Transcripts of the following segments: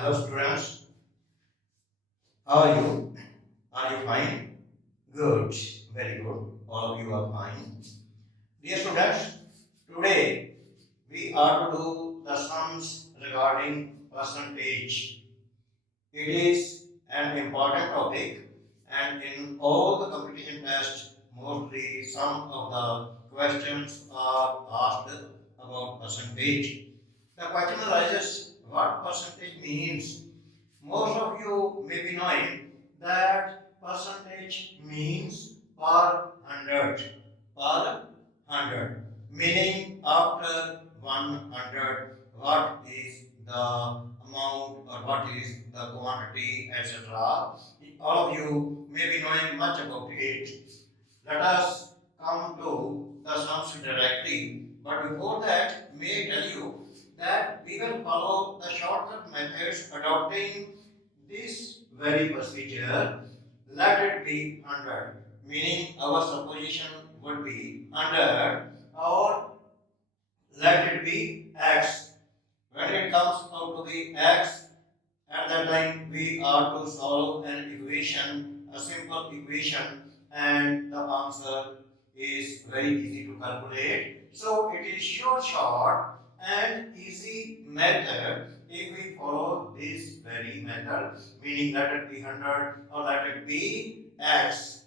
Hello students, how are you? Are you fine? Good, very good. All of you are fine. Dear students, today we are to do the sums regarding percentage. It is an important topic, and in all the competition tests, mostly some of the questions are asked about percentage. The question arises what percentage means. Most of you may be knowing that percentage means per hundred. Per hundred. Meaning after 100, what is the amount or what is the quantity, etc. All of you may be knowing much about it. Let us come to the sums directly. But before that, may I tell you that we will follow the shortcut methods adopting this very procedure. Let it be 100, meaning our supposition would be 100, or let it be x. When it comes out to be x, at that time, we are to solve an equation, a simple equation, and the answer is very easy to calculate. So it is short and easy method if we follow this very method, meaning let it be 100 or let it be x.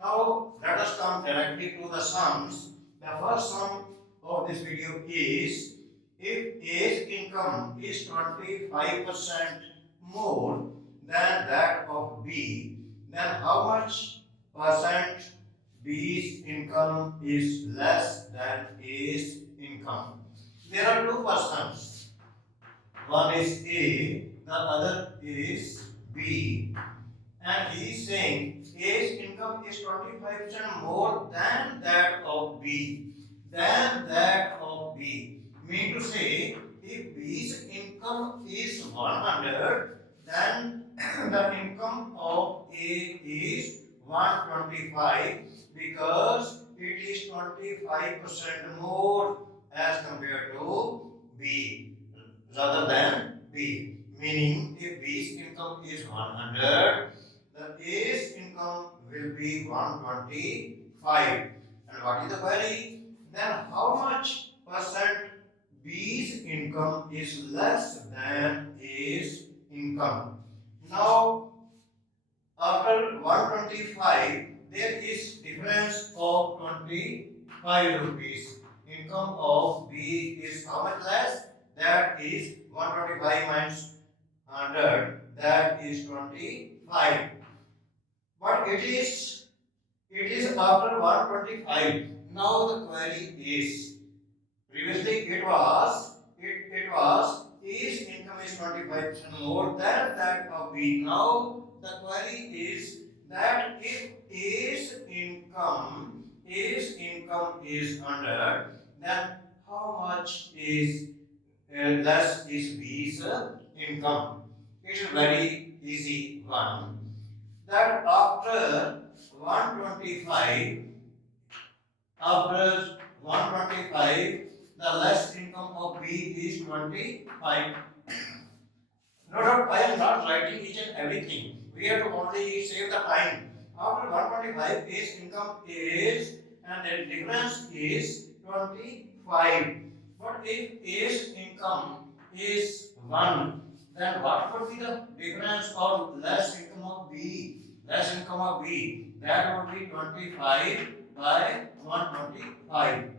Now let us come directly to the sums. The first sum of this video is if A's income is 25% more than that of B, then how much percent B's income is less than A's income? There are two persons. One is A, the other is B, and he is saying A's income is 25% more than that of B. Than that of B. Mean to say, if B's income is 100, then the income of A is 125 because it is 25% more as compared to B rather than B. Meaning, if B's income is 100, the A's income will be 125. And what is the query? Then how much percent B's income is less than A's income? Now, after 125, there is difference of 25 rupees. Income of B is how much less? That is 125 minus 100. That is 25. But it is after 125. Now the query is, previously it was his income is 25% more than that of B. Now the query is that if his income is 100, then how much is less is B's income? It is very easy one. That after 125, the less income of B is 25. No doubt I am not writing each and everything. We have to only save the time. After 125, his income is, and the difference is 25. But if his income is 1, then what would be the difference or less income of B? Less income of B. That would be 25 by 125.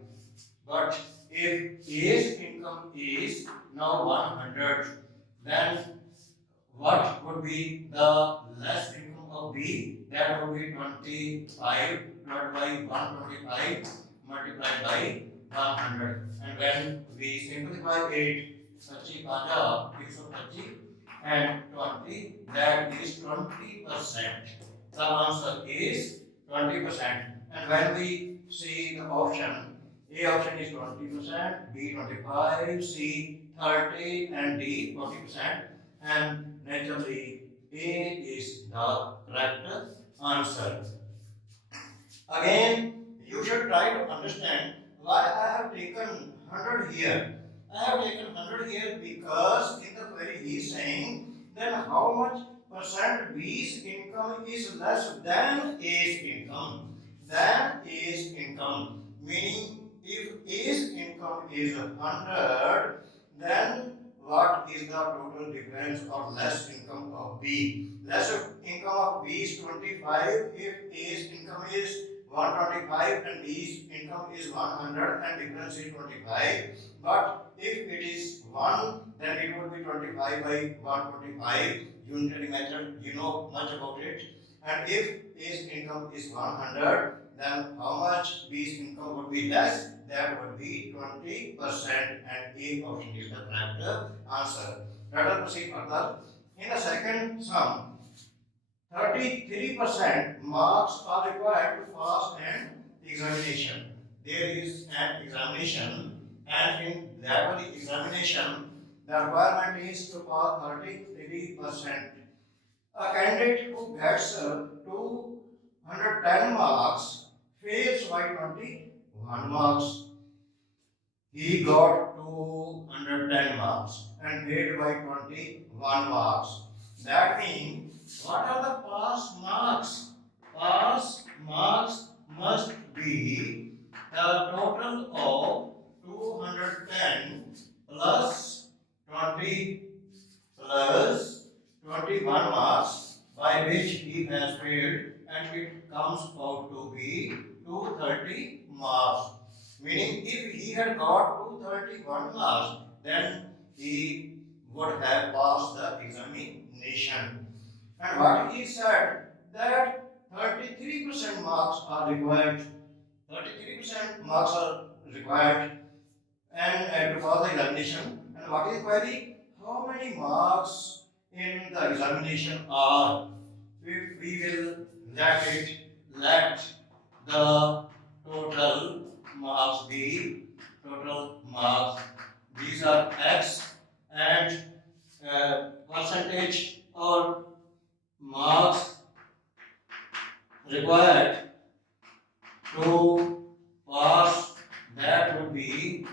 But if his income is now 100, then what would be the less income of B? That would be 25 divided by 125 multiplied by 100. And when we simplify it, 25 125 and 20, that is 20%. The answer is 20%. And when we see the option, A option is 20%, B 25, C 30, and D 40%. And naturally, A is the correct answer. Again, you should try to understand why I have taken 100 here. I have taken 100 here because in the query he is saying then how much percent B's income is less than A's income? Than A's income. Meaning, if A's income is 100, then what is the total difference or less income of B? Less income of B is 25 if A's income is 125 and B's income is 100 and difference is 25. But if it is 1, then it would be 25 by 125. Unitary method, you know much about it. And if A's income is 100, then how much B's income would be less? That would be 20%, and A option is the correct answer. Let us proceed further. In the second sum, 33% marks are required to pass an examination. There is an examination, and in that very examination, the requirement is to pass 33%. A candidate who gets 210 marks fails by 21 marks. He got 210 marks and failed by 21 marks. That means, what are the pass marks? Pass marks must be the total of 210 plus 20 plus 21 marks by which he has failed, and it comes out to be 230 marks. Meaning, if he had got 231 marks, then he would have passed the examination. And what he said, that 33% marks are required. 33% marks are required and to pass the examination. And what is the query? How many marks in the examination are? We will let the total marks be total marks. These are X and percentage or marks required to pass, that would be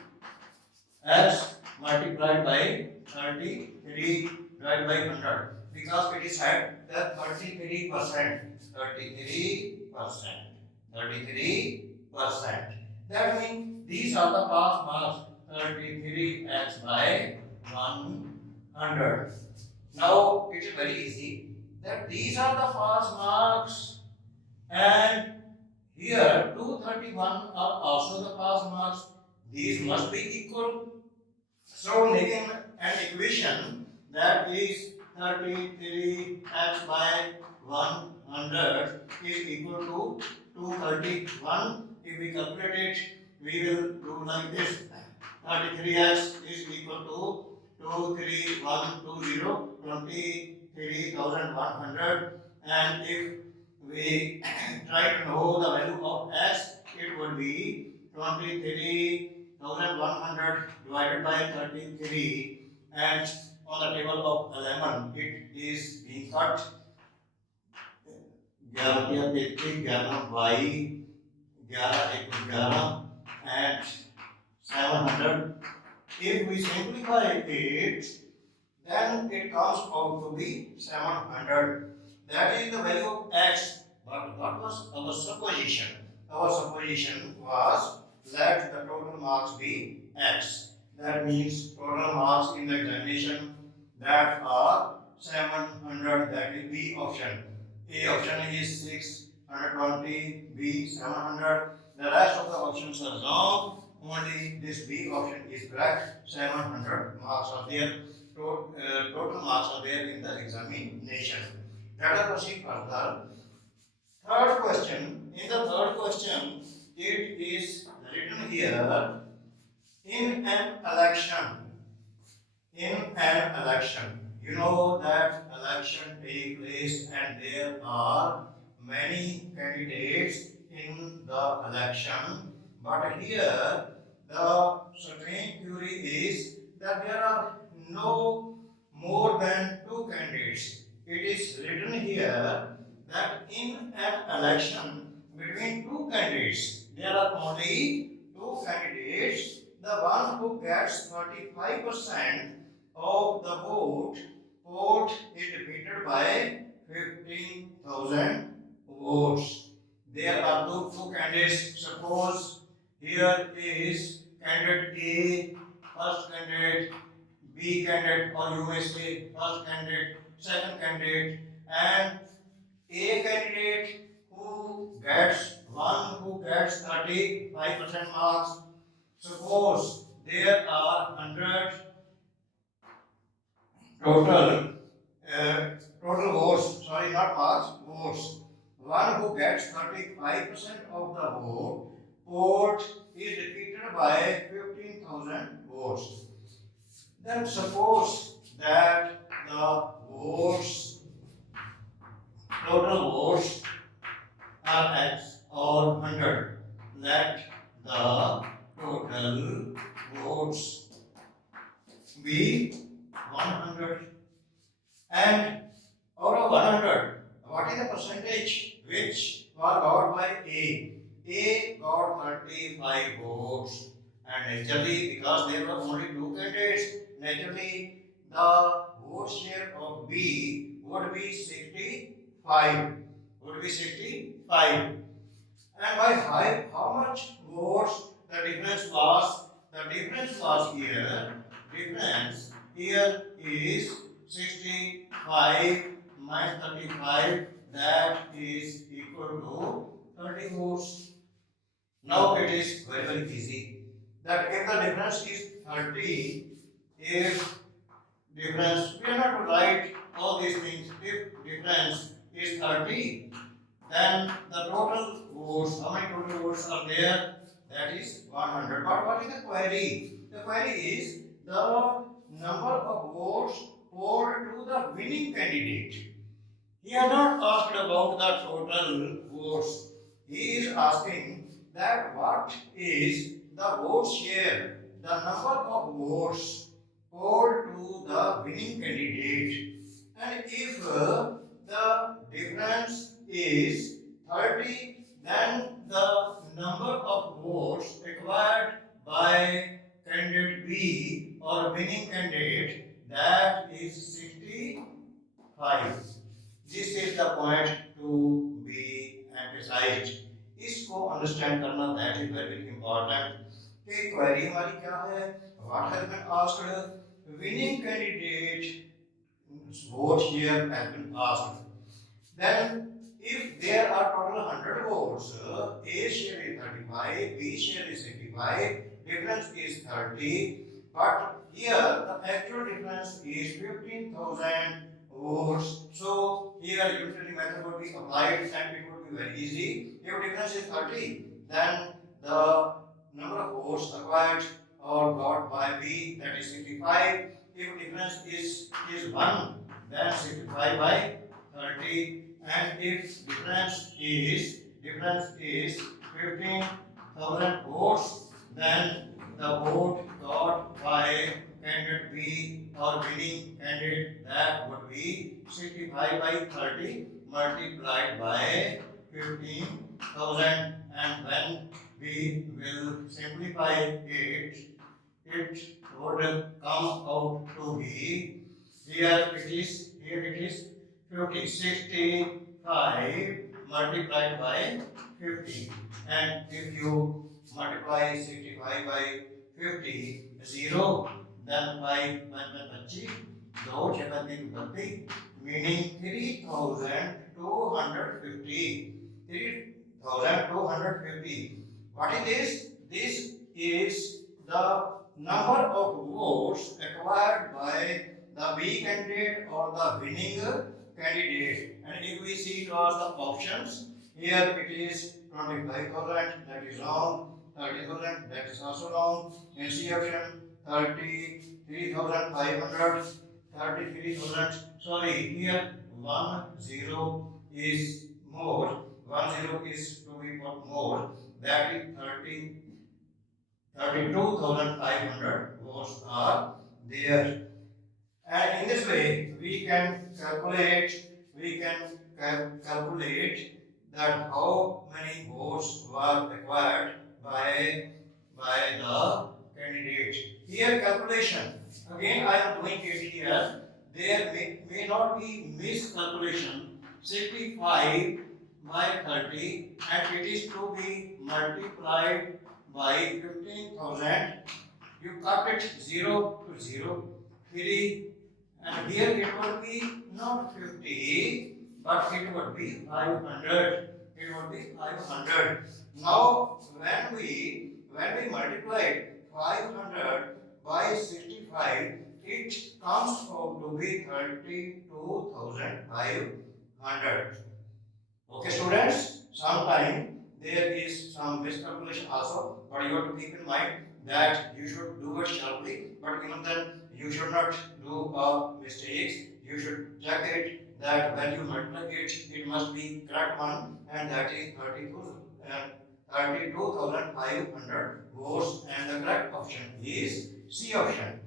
X multiplied by 33 divided by 100, because it is said that 33%, 33%. That means these are the pass marks, 33x by 100. Now it is very easy that these are the pass marks, and here 231 are also the pass marks. These must be equal. So making an equation that is 33x by 100 is equal to 231. If we calculate it, we will do like this. 33x is equal to 23120, 23,100. And if we try to know the value of x, it would be 23,100 divided by 33, and on the table of 11 it is being cut. 11 33, 11 y, 11 equals 11 and 700. If we simplify it, then it comes out to be 700. That is the value of x. But what was our supposition? Our supposition was let the total marks be x. That means total marks in the examination that are 700. That is B option. A option is 620, B 700. The rest of the options are wrong. Only this B option is correct. 700 marks are there. Total marks are there in the examination. Let us proceed further. Third question. In the third question, it is written here, in an election. In an election. You know that election take place and there are many candidates in the election. But here the strange query is that there are no more than two candidates. It is written here that in an election between two candidates, there are only two candidates. The one who gets 35% of the vote say first candidate, second candidate, and a candidate who gets 35% marks. Suppose there are 100 total total votes, sorry, not marks, votes. One who gets 35% of the vote is defeated by 15,000 votes. Then suppose that the votes, total votes are X or 100. Let the total votes be 100. And out of 100, what is the percentage which was got by A? A got 35 votes. And naturally, because there were only two candidates, naturally the vote share of B would be 65. Would be 65. And by how much votes the difference was? The difference was here. Difference here is 65 minus 35. That is equal to 30 votes. Now it is very easy. That if the difference is 30, if difference, we are not to write all these things. If difference is 30, then the total votes, how many total votes are there? That is 100. But what is the query? The query is the number of votes polled to the winning candidate. He has not asked about the total votes. He is asking that what is the vote share, the number of votes polled to the winning candidate. And if the difference is 30, then the number of votes acquired by candidate B or winning candidate, that is 65. This is the point to be emphasized. इसको understand करना that is very important कि query हमारी क्या है what has been asked winning candidate vote here has been asked. Then if there are total 100 votes, A share is 35, B share is 65, difference is 30, but here the actual difference is 15,000 votes. So here unitary method would be applied and it would be very easy. If difference is 30, then the number of votes acquired or got by B, that is 65. If difference is 1, then 65 by 30. And if difference is 15,000 votes, then the vote got by candidate B or winning candidate, that would be 65 by 30 multiplied by 15,000. And when we will simplify it, it would come out to be here it is 50, 65 multiplied by 50. And if you multiply 65 by 50, 0, then 5 25, 2 32, meaning 3,250. 3,250. What is this? This is the number of votes acquired by the B candidate or the winning candidate. And if we see it was the options, here it is 25,000, that is wrong. 30,000, that is also wrong. In C option, 33,500, 33,000. Sorry, here 10 is more. 10 is to be put more. That is 32,500 votes are there. And in this way, we can calculate that how many votes were acquired by the candidate. Here calculation. Again, I am doing it here. There may not be miscalculation. 65 by 30, and it is to be multiplied by 15,000. You cut it 0 to 0, 3 and here it would be not 50, but it would be 500. It would be 500. Now, when we multiply 500 by 65, it comes out to be 32,500. Okay, students, sometimes there is some miscalculation also, but you have to keep in mind that you should do it sharply, but even then you should not do mistakes. You should check it that when you multiply it, it must be correct one, and that is 32,500 volts, and the correct option is C option.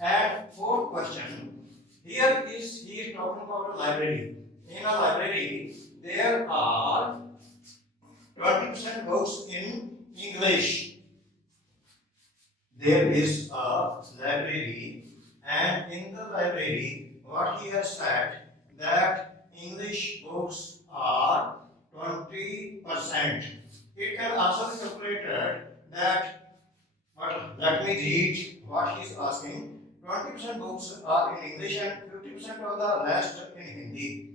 And fourth question, here is he is talking about a library. In a library, there are 20% books in English. There is a library, and in the library, what he has said that English books are 20%. It can also be calculated that, but let me read what he is asking. 20% books are in English and 50% of the rest in Hindi.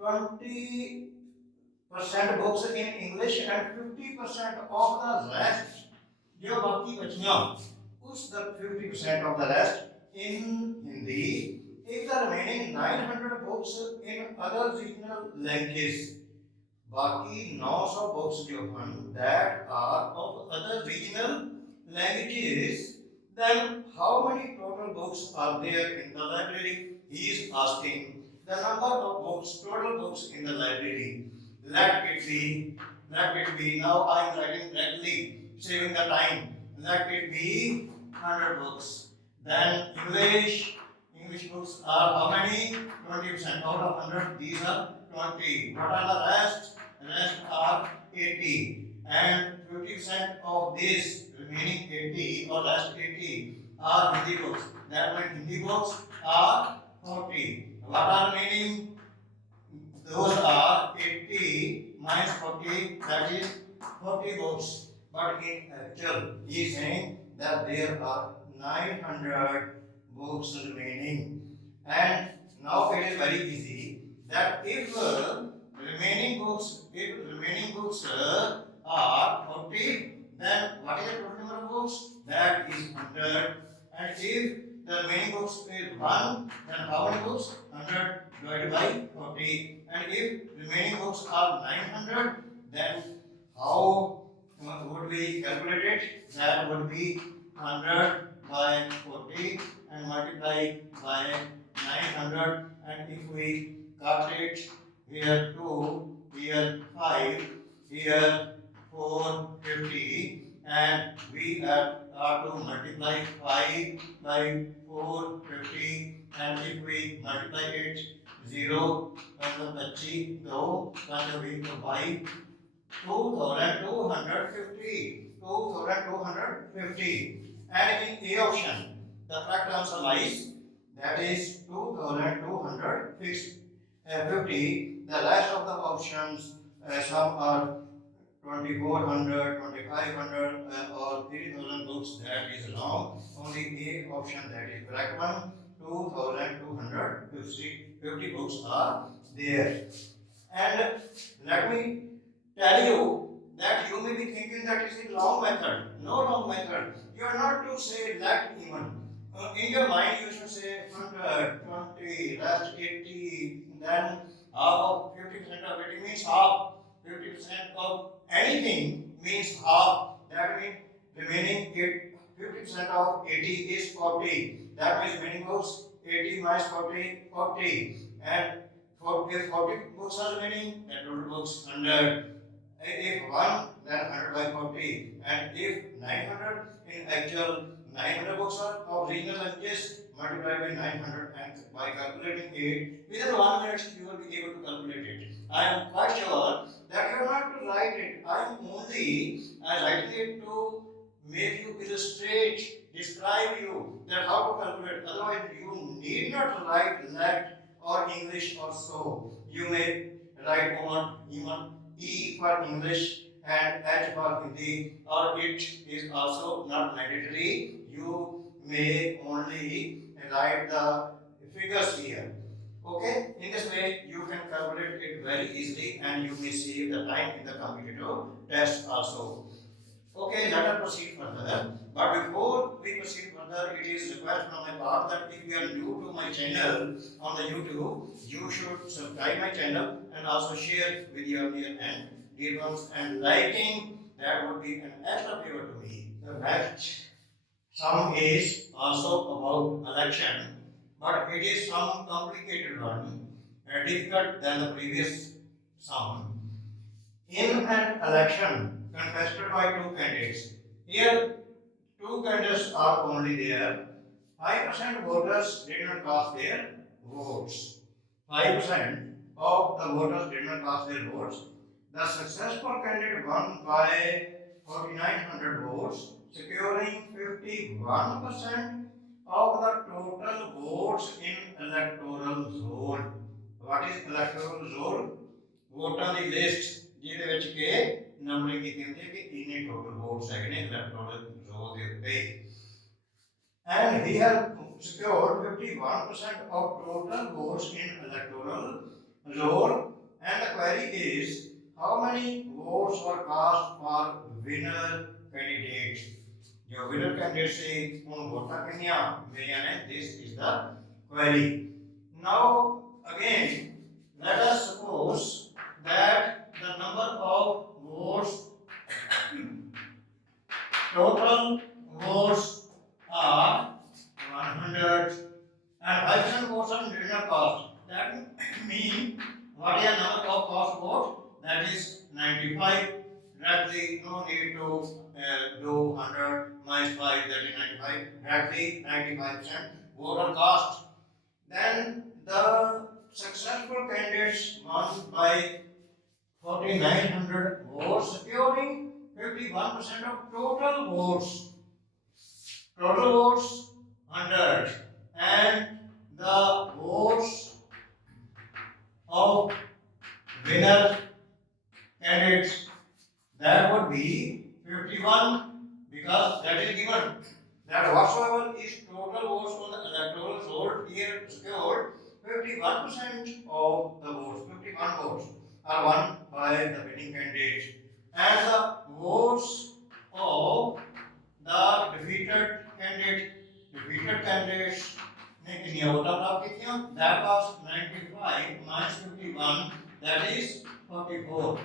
20% books in English and 50% of the rest, जो बाकी बचियां, उस the 50% of the rest in Hindi. If the remaining 900 books in other regional languages, बाकी 900 books जो हैं that are of other regional languages, then how many total books are there in the library? He is asking the number of books, total books in the library. Let it be, let it be. Now I am writing directly, saving the time. Let it be 100 books. Then English books are how many? 20%. Out of 100, these are 20. What are the rest? Rest are 80. And 50% of this remaining 80 or last 80 are Hindi books. That means Hindi books are 40. What are remaining? Those are 80 minus 40, that is 40 books. But in actual, he is saying that there are 900 books remaining. And now it is very easy that if remaining books are 40, then what is the total number of books? That is 100. And if the remaining books is 1, then how many books? 100 divided by 40. And if remaining books are 900, then how would we calculate it? That would be 100 by 40 and multiply by 900. And if we cut it, here 2, here 5, here 450, and we are to multiply 5 by 450, and if we multiply it 0 मतलब 25 2 by 2250, and in A option the correct answer lies, that is 2250. The rest of the options, some are 2400, 2500, or 3000 books, that is wrong. Only A option, that is correct one. 2250 books are there. And let me tell you that you may be thinking that is a long method. No long method. You are not to say let even. In your mind, you should say 100, 20, rest 80, then half of 50% of 80 means half. 50% of anything means half. That means remaining 50% of 80 is 40. That means remaining books 80 minus 40, 40. And if 40 books are remaining, then total books 100. If 1, then 100 by 40. And if 900, in actual 900 books are of regional languages, multiplied by 900, and by calculating it, within 1 minute you will be able to calculate it. I am quite sure that you are not to write it. I am only writing it to make you illustrate, describe you that how to calculate. Otherwise, you need not write let or English or so. You may write on even E for English and H for Hindi, or it is also not mandatory. You may only write the figures here. Okay, in this way you can calculate it very easily and you may save the time in the competitive test also. Okay, let us proceed further. But before we proceed further, it is required from my part that if you are new to my channel on the YouTube, you should subscribe my channel and also share with your near and dear ones, and liking that would be an extra favor to me. The next sum is also about election, but it is some complicated one and difficult than the previous sum. In an election contested by two candidates, here two candidates are only there. 5% voters did not cast their votes. 5% of the voters did not cast their votes. The successful candidate won by 4,900 votes, securing 51% of the total votes in electoral zone. What is electoral zone? ਵੋਟਾਂ ਦੀ list ਜਿਹਦੇ ਵਿੱਚ ਕਿ numbering ਕੀਤੀ ਹੁੰਦੀ ਹੈ ਕਿ ਇੰਨੇ total votes ਹੈਗੇ ਨੇ ਇਲੈਕਟੋਰਲ ਜ਼ੋਨ ਦੇ ਉੱਤੇ, and he has secured 51% of total votes in electoral zone, and the query is how many votes were cast for winner candidate. जो winner candidate से उन वोटा कितनियां मिलियां ने, this is the query. Now again let us suppose that the number of votes, total votes are 100 and 5% votes are did not cast. That means what is the number of cast vote? That is 95. Directly, no need to do 100 minus 5, that is 95. Directly 95% vote are cast. Then the successful candidates won by 4,900 votes, securing 51% of total votes. Total votes 100, and the votes of winner candidates, that would be 51, because that is given that whatsoever is total votes on the electoral zone here secured 51% of the votes, 51 votes are won by the winning candidate, and the votes of the defeated candidates ने कितनी वोटा प्राप्त किया? That was 95 minus 51, that is 44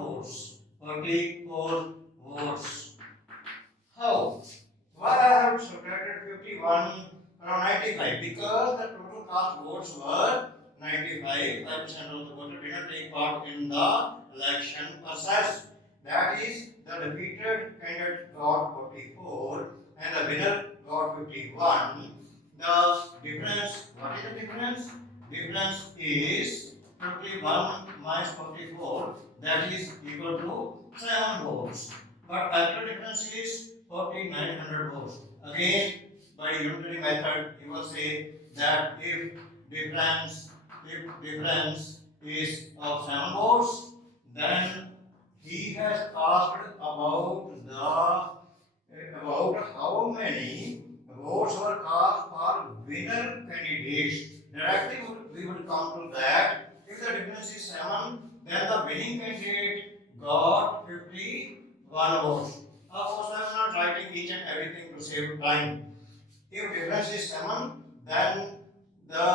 votes. 44 votes. How? Why I have subtracted 51 from 95? Because the total cast votes were 95. 5% of the voter did not take part in the election process. That is, the defeated candidate got 44 and the winner got 51. The difference, what is the difference? Difference is 51 minus 44, that is equal to 7 votes. But actual difference is 4,900 votes. Again, by unitary method, you will say that if difference is of 7 votes, then he has asked about how many votes were cast for winner candidates. Directly we would come to that. If the difference is 7, then the winning candidate got 51 votes. Of course, I am not writing each and everything to save time. If difference is 7, then the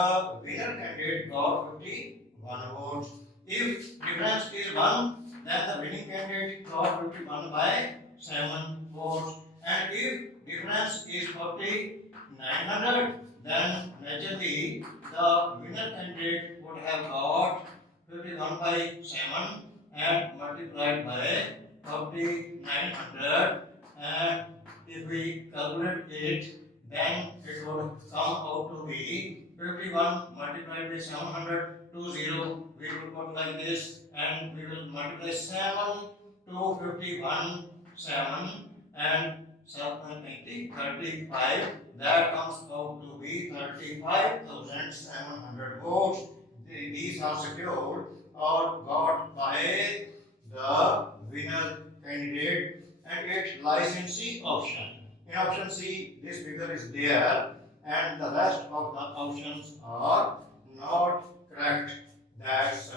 winner candidate got 51 votes. If difference is 1, then the winning candidate got 51 by 7 votes. And if difference is 4,900, then naturally the winner candidate would have got 51 by 7 and multiplied by 4,900, and if we calculate it, then it would come out to be 51 multiplied by 700 to 0. We will put like this, and we will multiply 7 to 51, 7 and 35. That comes out to be 35,700 votes. These are secured or got by the winner candidate, and it lies in C option. In option C, this figure is there, and the rest of the options are not correct. That's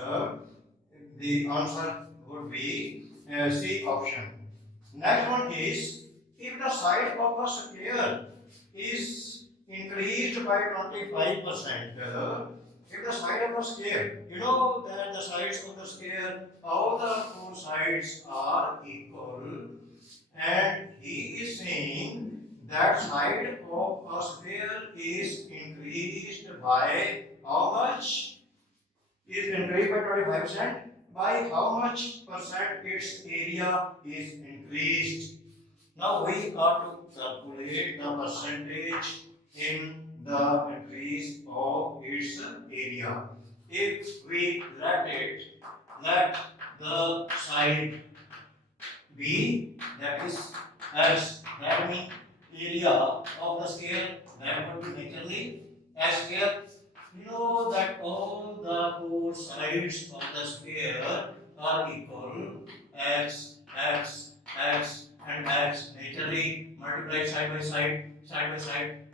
the answer would be C option. Next one is, if the side of a square is increased by 25%, if the side of a square, you know that the sides of the square, all the four sides are equal, and he is saying that side of a square is increased by how much? Is increased by 25%. By how much percent its area is increased? Now we are to calculate the percentage in the increase of its area. If we let the side B, that is x, that means area of the square, that would be naturally x square. You know that all the four sides of the square are equal, x, x, x, and x. Naturally multiply side by side,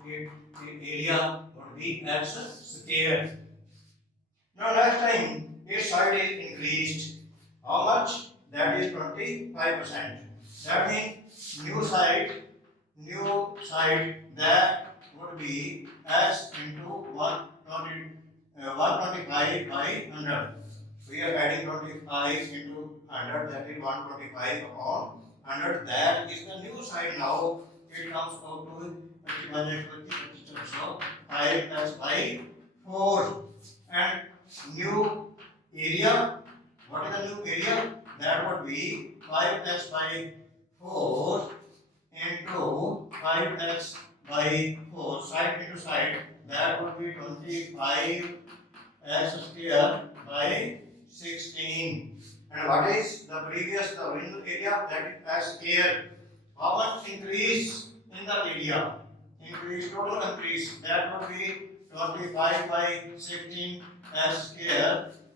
the area would be x square. Now next time its side is increased. How much? That is 25%. That means new side that would be x into 125 by 100. We are adding 25 into 100, that is 125 upon 100. That is the new side now. It comes out to 20, so 5x by 4. And new area, what is the new area? That would be 5x by 4 into 5x by 4, side into side, that would be 25 x square by 16. And what is the previous, the original area? That is x square. How much increase in the area? Total increase, that would be 25 by 16 x square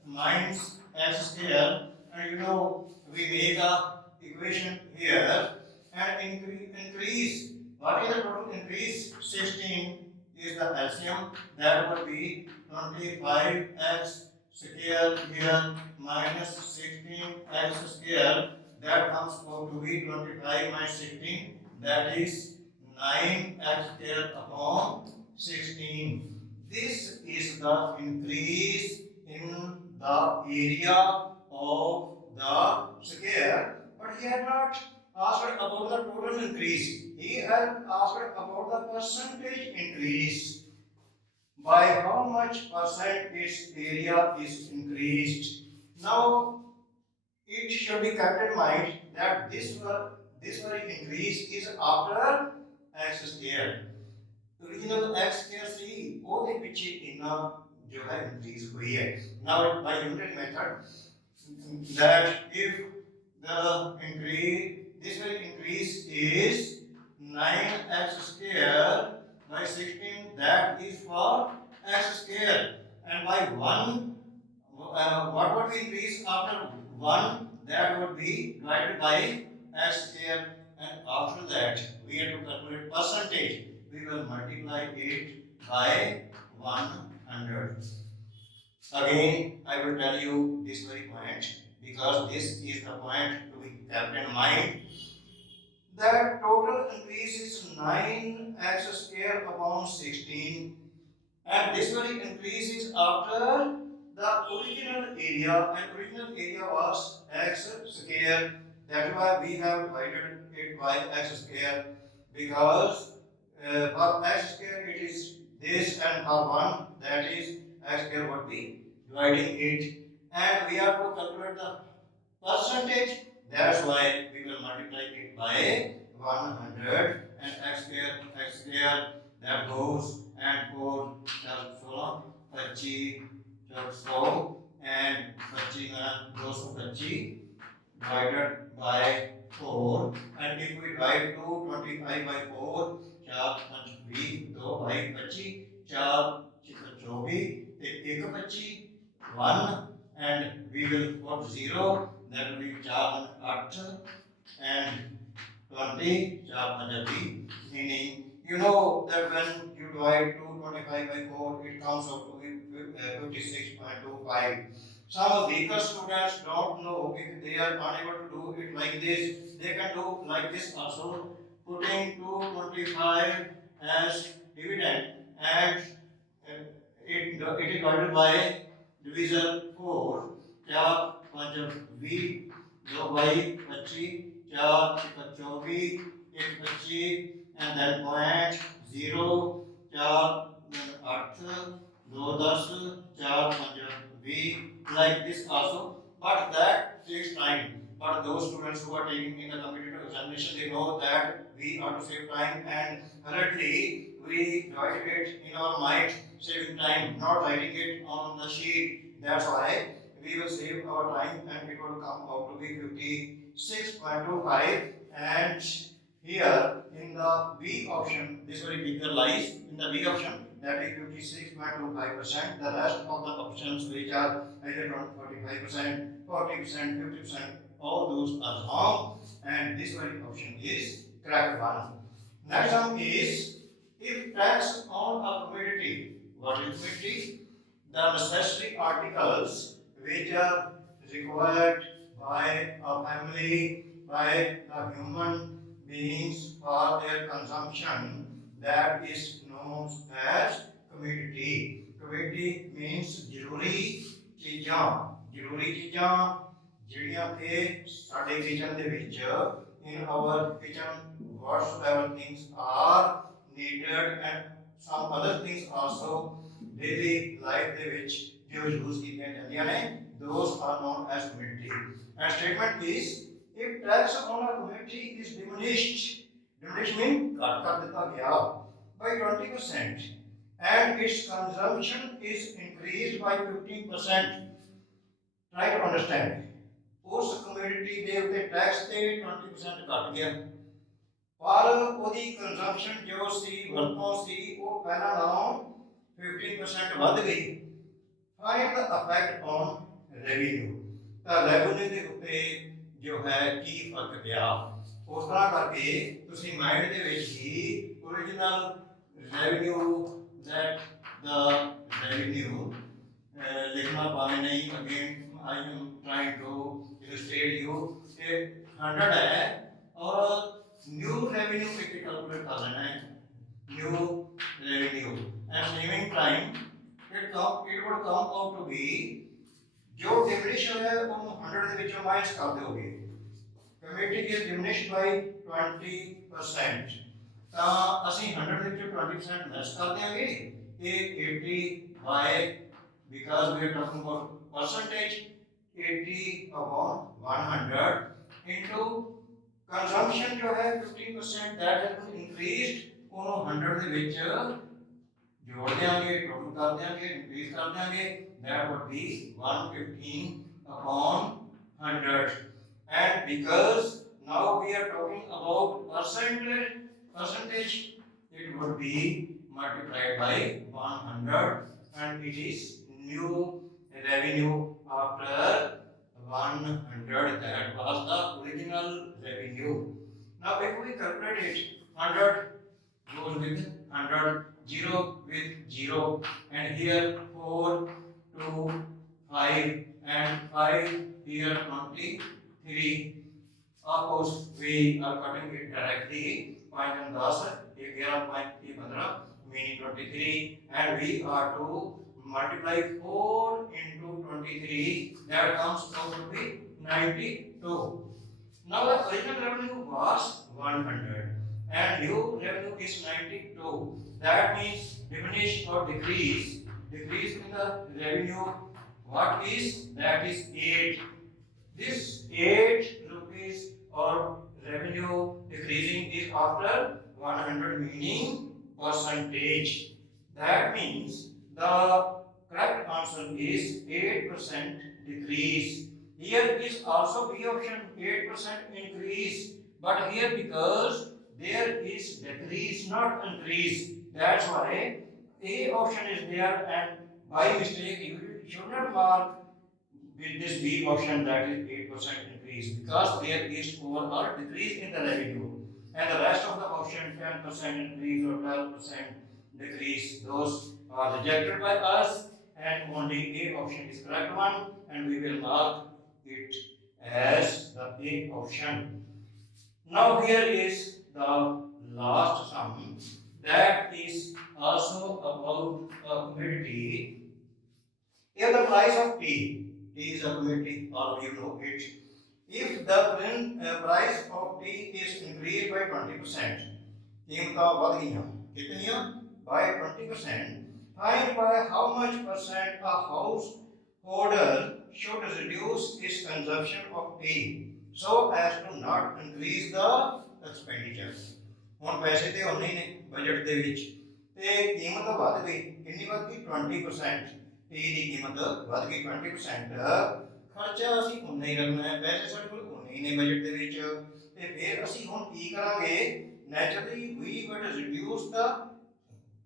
minus x square. And you know, we make a equation here, and increase. What is the total increase? 16 is the LCM. That would be 25x square here minus 16x square. That comes out to be 25 minus 16. That is 9x square upon 16. This is the increase in the area of the square, but he had not asked about the total increase. He had asked about the percentage increase. By how much percent its area is increased. Now, it should be kept in mind that this very increase is after x square. Original x square ਸੀ ਉਹਦੇ ਪਿੱਛੇ ਇੰਨਾ ਜੋ ਹੈ increase हुई है. Now by unit method, that if the increase, this very increase is 9x square by 16, that is for x square, and by 1, what would be increase after 1? That would be divided by x square, and after that we have to calculate percentage. We will multiply it by 100. Again, I will tell you this very point, because this is the point to be kept in mind. The total increase is 9x square upon 16, and this very increase is after the original area, and original area was x square. That's why we have divided it by x square, because for x square it is this, and for 1, that is x square would be dividing it, and we have to calculate the percentage. That's why we will multiply it by 100, and x square, that goes, and 4 16 25 100, and 225 divided by 4, and if we divide 225 by 4, 4 5 20, 2 by 25, 4 24, 1 1, and we will put 0, that will be 4 8, and 20, 4 5 20, meaning you know that when you you divide 225 by 4, it comes out to be 56.25. Some weaker students don't know if they are unable to do it like this. They can do like this also, putting 225 as dividend and it is divided by divisor 4. 4 5 20 2 by 25 4 24 1 25 and then point 0 4 8 2 10 4 5 20 like this also, but that takes time. But those students who are taking in the competitive examination, they know that we have to save time, and hurriedly we write it in our mind, saving time, not writing it on the sheet. That's why we will save our time and it will come out to be 56.25. And here in the B option, this very figure lies in the B option, that is 56.25%. The rest of the options, which are either 45%, 40%, 50%, all those are wrong, and this very option is correct one. Next one is, if tax on a commodity, what is commodity? The necessary articles which are required by a family, by the human beings for their consumption, that is known as commodity. Commodity means ਜ਼ਰੂਰੀ ਚੀਜ਼ਾਂ ਜਿਹੜੀਆਂ ਕਿ ਸਾਡੇ kitchen ਦੇ ਵਿੱਚ, in our kitchen, whatsoever things are needed and some other things also daily life ਦੇ ਵਿੱਚ ਜੋ use ਕੀਤੀਆਂ ਜਾਂਦੀਆਂ ਨੇ, those are known as commodity. And statement is, if tax on a commodity is diminished means ਘੱਟ ਕਰ ਦਿੱਤਾ ਗਿਆ by 20% and its consumption is increased by 15%. Try to understand. ਉਸ ਕਮੋਡਿਟੀ ਦੇ ਉੱਤੇ ਟੈਕਸ ਤੇ 20% ਘਟ ਗਿਆ, ਪਰ ਉਹਦੀ ਕੰਜ਼ੰਪਸ਼ਨ ਜੋ ਸੀ, ਵਰਤੋਂ ਸੀ, ਉਹ ਪਹਿਲਾਂ ਨਾਲੋਂ 15% ਵੱਧ ਗਈ। Find the effect on revenue. ਤਾਂ ਰੈਵਨਿਊ ਦੇ ਉੱਤੇ ਜੋ ਹੈ ਕੀ ਫਰਕ ਪਿਆ, ਉਸ ਤਰ੍ਹਾਂ ਕਰਕੇ ਤੁਸੀਂ ਮਾਈਂਡ ਦੇ ਵਿੱਚ ਹੀ original revenue, that the revenue लिखना पावे नहीं। Again I am trying to illustrate you कि 100 है और न्यू रेवेन्यू पे कैलकुलेट कर लेना है, new revenue, and saving time it would come out to be, जो डिमिनिश है ਉਹਨੂੰ 100 ਦੇ ਵਿੱਚੋਂ ਮਾਈਨਸ ਕਰ ਦਿਓਗੇ। ਕਮੇਟੀ is diminished by 20%, ਤਾਂ ਅਸੀਂ 100 ਦੇ ਵਿੱਚੋਂ 20% ਲੈਸ ਕਰ ਦਿਆਂਗੇ। ਇਹ 80 by, because we are talking about percentage, 80 upon 100 into consumption जो है 15%, that has been increased, ਉਹਨੂੰ 100 ਦੇ ਵਿੱਚ जोड़ देंगे, टोटल कर देंगे, इंक्रीज कर देंगे, that would be 115 upon 100. And because now we are talking about percentage, it would be multiplied by 100, and it is new revenue after 100. That was the original revenue. Now if we calculate it, 100 goes with 100, 0 with 0, and here 4, 2, 5, and 5 here 23. Of course we are cutting it directly, 5 and 10, 11.15 meaning 23, and we are to multiply 4 into 23, that comes out to be 92. Now the original revenue was 100 and new revenue is 92. That means diminish or decrease in the revenue. What is that? Is 8. This 8 rupees or revenue decreasing is after 100, meaning percentage. That means the correct answer is 8% decrease. Here is also B option, 8% increase, but here because there is decrease, not increase, that's why A option is there, and by mistake you should not mark with this B option, that is 8% increase, because there is overall decrease in the revenue, and the rest of the option 10% increase or 12% decrease. Those are rejected by us, and only A option is correct one, and we will mark it as the A option. Now here is the last sum that is also about a commodity. If the price of tea is a commodity, all of you know it. If the price of tea is increased by 20%, कीमतां बढ़ गईं कितनियां by 20%, find by how much percent a householder should reduce its consumption of tea so as to not increase the expenditure. ਹੁਣ ਪੈਸੇ ਤੇ ਉਨੇ ਹੀ ਨੇ budget ਦੇ ਵਿੱਚ ਤੇ ਕੀਮਤ ਵੱਧ ਗਈ, ਕਿੰਨੀ ਵੱਧ ਗਈ 20%, ਟੀ ਦੀ ਕੀਮਤ ਵੱਧ ਗਈ 20%, ਖਰਚਾ ਅਸੀਂ ਉਨਾ ਹੀ ਕਰਨਾ ਹੈ, ਪੈਸੇ ਸਾਡੇ ਕੋਲ ਉਨੇ ਹੀ ਨੇ ਬਜਟ ਦੇ ਵਿੱਚ, ਤੇ ਫਿਰ ਅਸੀਂ ਹੁਣ ਕੀ ਕਰਾਂਗੇ, naturally we would reduce the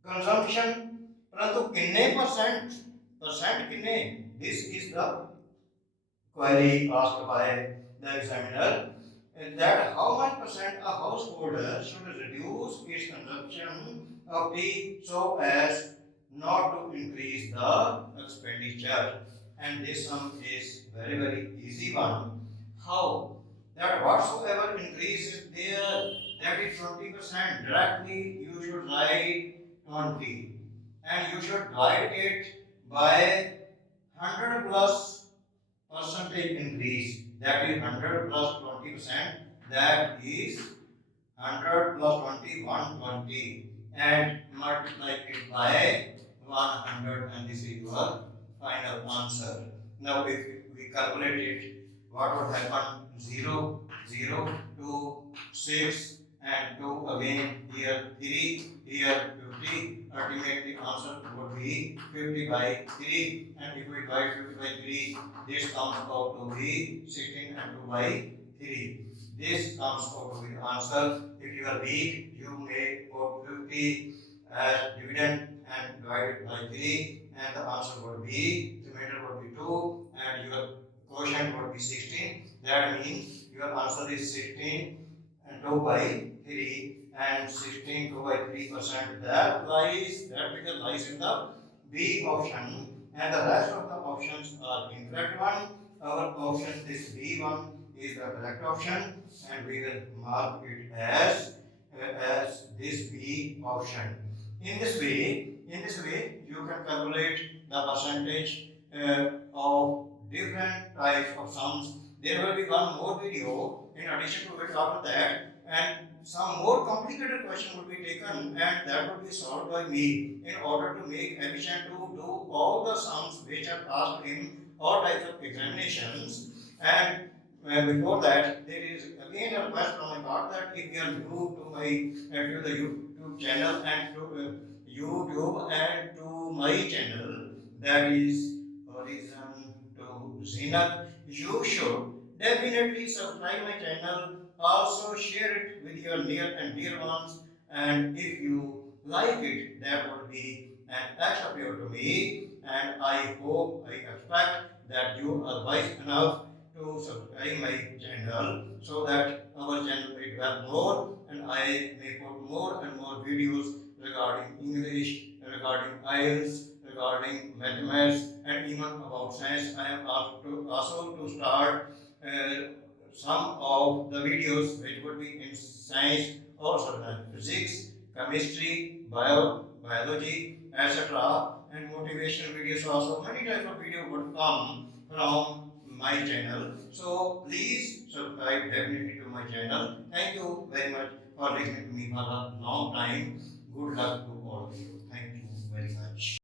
consumption, परंतु कितने परसेंट कितने, this is the query asked by the examiner, that how much percent a householder should reduce its consumption of tea so as not to increase the expenditure. And this sum is very easy one. How? That whatsoever increase is there, that is 20%, directly you should write 20, and you should divide it by 100 plus percentage increase, that is 100 plus 20%, that is 100 plus 20, 120, and multiply it by 100, and this is your final answer. Now if we calculate it, what would happen? 0, 0, 2, 6, and 2 again, here 3, here 50. Ultimately answer would be 50 by 3, and if we divide 50 by 3, this comes out to be 16, and 2 by 3. This comes out to be the answer. If you are weak, you may put 50 as dividend and divide it by 3, and the answer would be, remainder would be 2, and your quotient would be 16. That means your answer is 16 and 2 by 3, and 16 2 by 3%. That figure lies in the B option, and the rest of the options are incorrect one. Our option, this B one, is the correct option, and we will mark it as this B option. In this way, you can calculate the percentage of different types of sums. There will be one more video in addition to it after that, and some more complicated question will be taken, and that will be solved by me in order to make efficient to do all the sums which are asked in all types of examinations. And before that, there is again a request from my part that if you are new to the YouTube channel and to YouTube and to my channel, that is Horizon to Zenith, you should definitely subscribe my channel. Also share it with your near and dear ones, and if you like it, that would be an extra favor to me. And I expect that you are wise enough to subscribe my channel so that our channel may develop more, and I may put more and more videos regarding English, regarding IELTS, regarding mathematics, and even about science. I am also to start some of the videos which would be in science, also physics, chemistry, biology, etc. And motivational videos also. Many types of video would come from my channel. So please subscribe definitely to my channel. Thank you very much for listening to me for a long time. Good luck to all of you. Thank you very much.